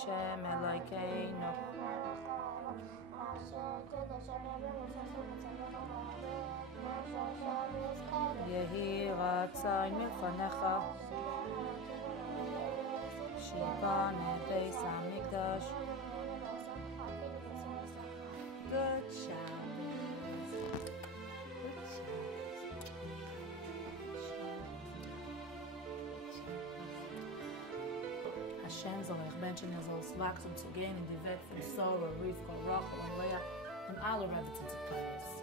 Hashem Elokeinu. Yehi Ratzon Milfanecha Shibane Beis HaMikdash. Good Shabbos. Good Shabbos. Hashem soll euch Menschen, soll es wachsen zu gehen in die Welt von Sora, Rivka, Rachel und Lea und alle Rebbetzin zu Kleines.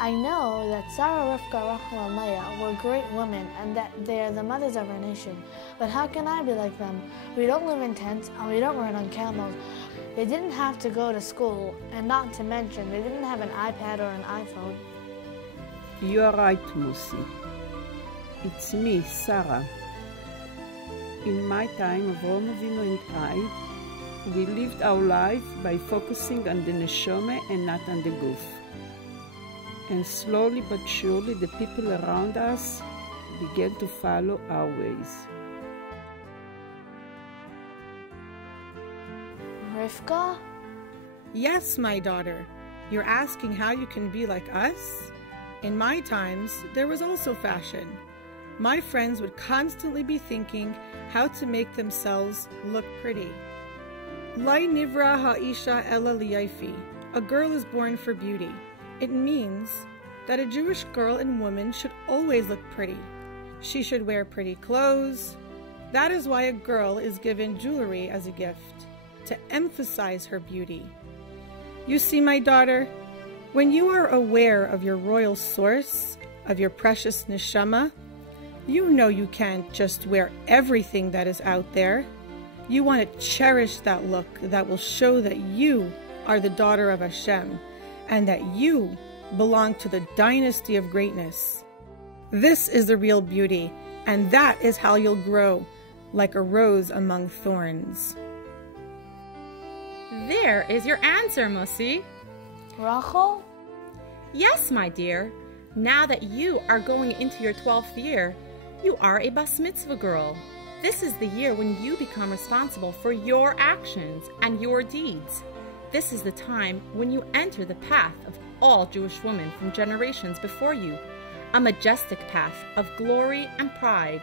I know that Sarah, Rivka, Rachel, and Leah were great women and that they are the mothers of our nation. But how can I be like them? We don't live in tents and we don't ride on camels. They didn't have to go to school, and not to mention they didn't have an iPad or an iPhone. You are right, Mussy. It's me, Sarah. In my time of Rome Avinu and I, we lived our life by focusing on the neshama and not on the goof. And slowly but surely the people around us began to follow our ways. Rivka? Yes, my daughter. You're asking how you can be like us? In my times, there was also fashion. My friends would constantly be thinking how to make themselves look pretty. Lai nivra ha'isha ela liyaifi. A girl is born for beauty. It means that a Jewish girl and woman should always look pretty. She should wear pretty clothes. That is why a girl is given jewelry as a gift, to emphasize her beauty. You see, my daughter, when you are aware of your royal source, of your precious neshama, you know you can't just wear everything that is out there. You want to cherish that look that will show that you are the daughter of Hashem, and that you belong to the dynasty of greatness. This is the real beauty, and that is how you'll grow, like a rose among thorns. There is your answer, Mussy. Rachel? Yes, my dear. Now that you are going into your 12th year, you are a Bas Mitzvah girl. This is the year when you become responsible for your actions and your deeds. This is the time when you enter the path of all Jewish women from generations before you, a majestic path of glory and pride.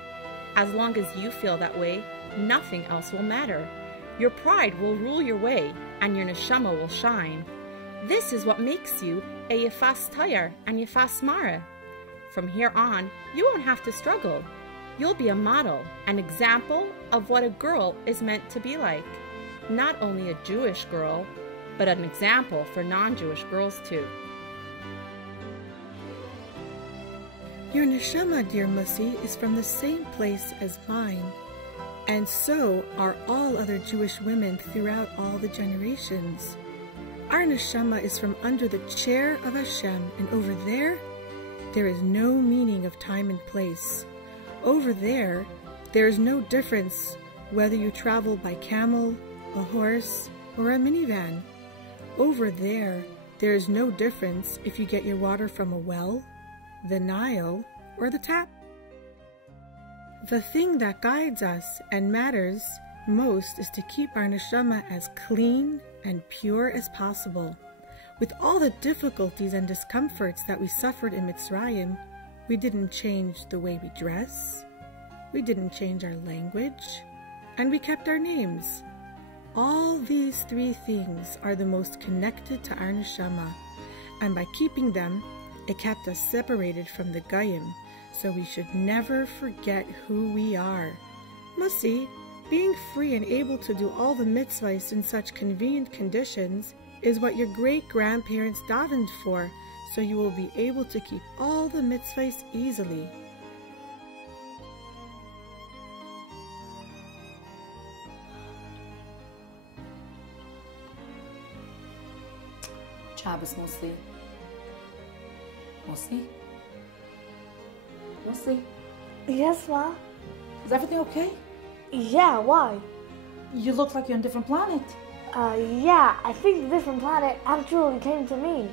As long as you feel that way, nothing else will matter. Your pride will rule your way, and your neshama will shine. This is what makes you a Yefas Tayar and Yefas Mara. From here on, you won't have to struggle. You'll be a model, an example of what a girl is meant to be like. Not only a Jewish girl, but an example for non-Jewish girls too. Your neshama, dear Mussy, is from the same place as mine, and so are all other Jewish women throughout all the generations. Our neshama is from under the chair of Hashem, and over there is no meaning of time and place. Over there is no difference whether you travel by camel, a horse, or a minivan. Over there is no difference if you get your water from a well, the Nile, or the tap. The thing that guides us and matters most is to keep our neshama as clean and pure as possible. With all the difficulties and discomforts that we suffered in Mitzrayim, we didn't change the way we dress, we didn't change our language, and we kept our names. All these three things are the most connected to our neshama, and by keeping them, it kept us separated from the Goyim, so we should never forget who we are. Mussy, being free and able to do all the mitzvahs in such convenient conditions is what your great-grandparents davened for, so you will be able to keep all the mitzvahs easily. Shabbos, Mussy. Mussy? Mussy? Yes, Ma? Is everything okay? Yeah, why? You look like you're on a different planet. Yeah, I think the different planet actually came to me.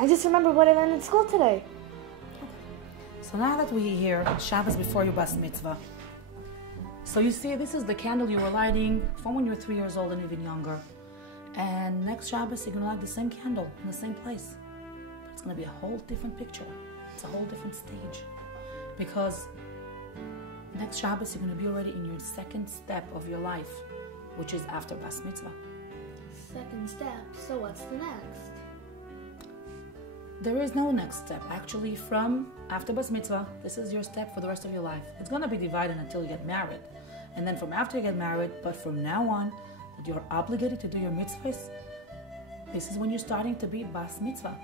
I just remember what I learned in school today. So now that we're here, it's Shabbos before your Bas Mitzvah. So you see, this is the candle you were lighting from when you were 3 years old and even younger. And next Shabbos, you're going to light the same candle in the same place. But it's going to be a whole different picture. It's a whole different stage. Because next Shabbos, you're going to be already in your second step of your life, which is after Bas Mitzvah. Second step, so what's the next? There is no next step. Actually, from after Bas Mitzvah, this is your step for the rest of your life. It's going to be divided until you get married. And then from after you get married, but from now on, that you're obligated to do your mitzvahs, this is when you're starting to be Bas Mitzvah.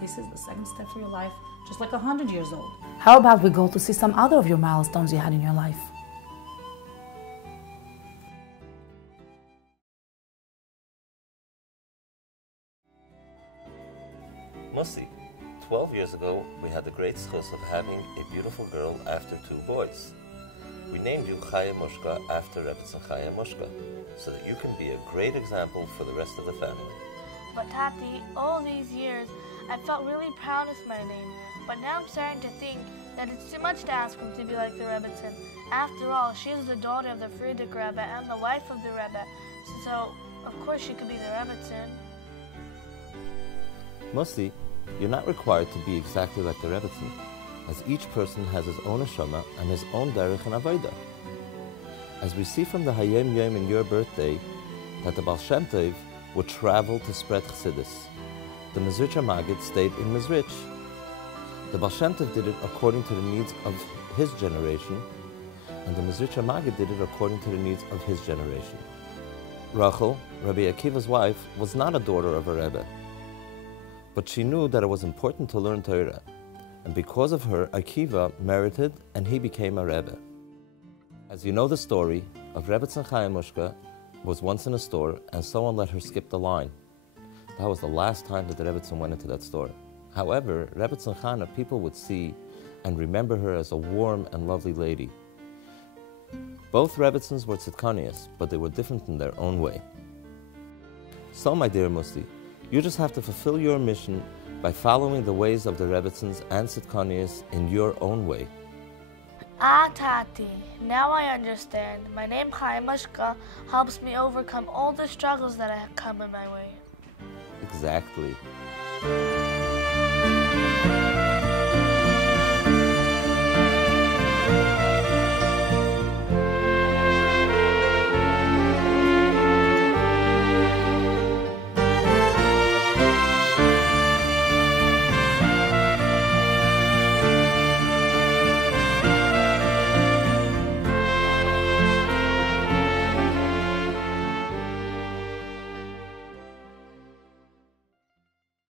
This is the second step for your life, just like 100 years old. How about we go to see some other of your milestones you had in your life? Mussy, 12 years ago, we had the great schus of having a beautiful girl after 2 boys. We named you Chaya Mushka after Rebbetzin Chaya Mushka, so that you can be a great example for the rest of the family. But Tati, all these years, I felt really proud of my name. But now I'm starting to think that it's too much to ask him to be like the Rebbetzin. After all, she is the daughter of the Frierdiker Rebbe and the wife of the Rebbe, so of course she could be the Rebbetzin. Mussy, you're not required to be exactly like the Rebbetzin, as each person has his own neshama and his own derech and avodah. As we see from the Hayom Yom in your birthday, that the Baal Shem Tov would travel to spread Chassidus. The Mezritcher Maggid stayed in Mezritch. The Baal Shem Tov did it according to the needs of his generation, and the Mezritcher Maggid did it according to the needs of his generation. Rachel, Rabbi Akiva's wife, was not a daughter of a Rebbe, but she knew that it was important to learn Torah, and because of her, Akiva merited and he became a Rebbe. As you know, the story of Rebbetzin Chaya Mushka was once in a store and someone let her skip the line. That was the last time that the Rebbetzin went into that store. However, Rebbetzin Chana, people would see and remember her as a warm and lovely lady. Both Rebbetzins were tzidkanias, but they were different in their own way. So, my dear Mussy, you just have to fulfill your mission by following the ways of the Rebbetzins and tzidkanias in your own way. Ah, Tati, now I understand. My name Chaya Mushka helps me overcome all the struggles that have come in my way. Exactly.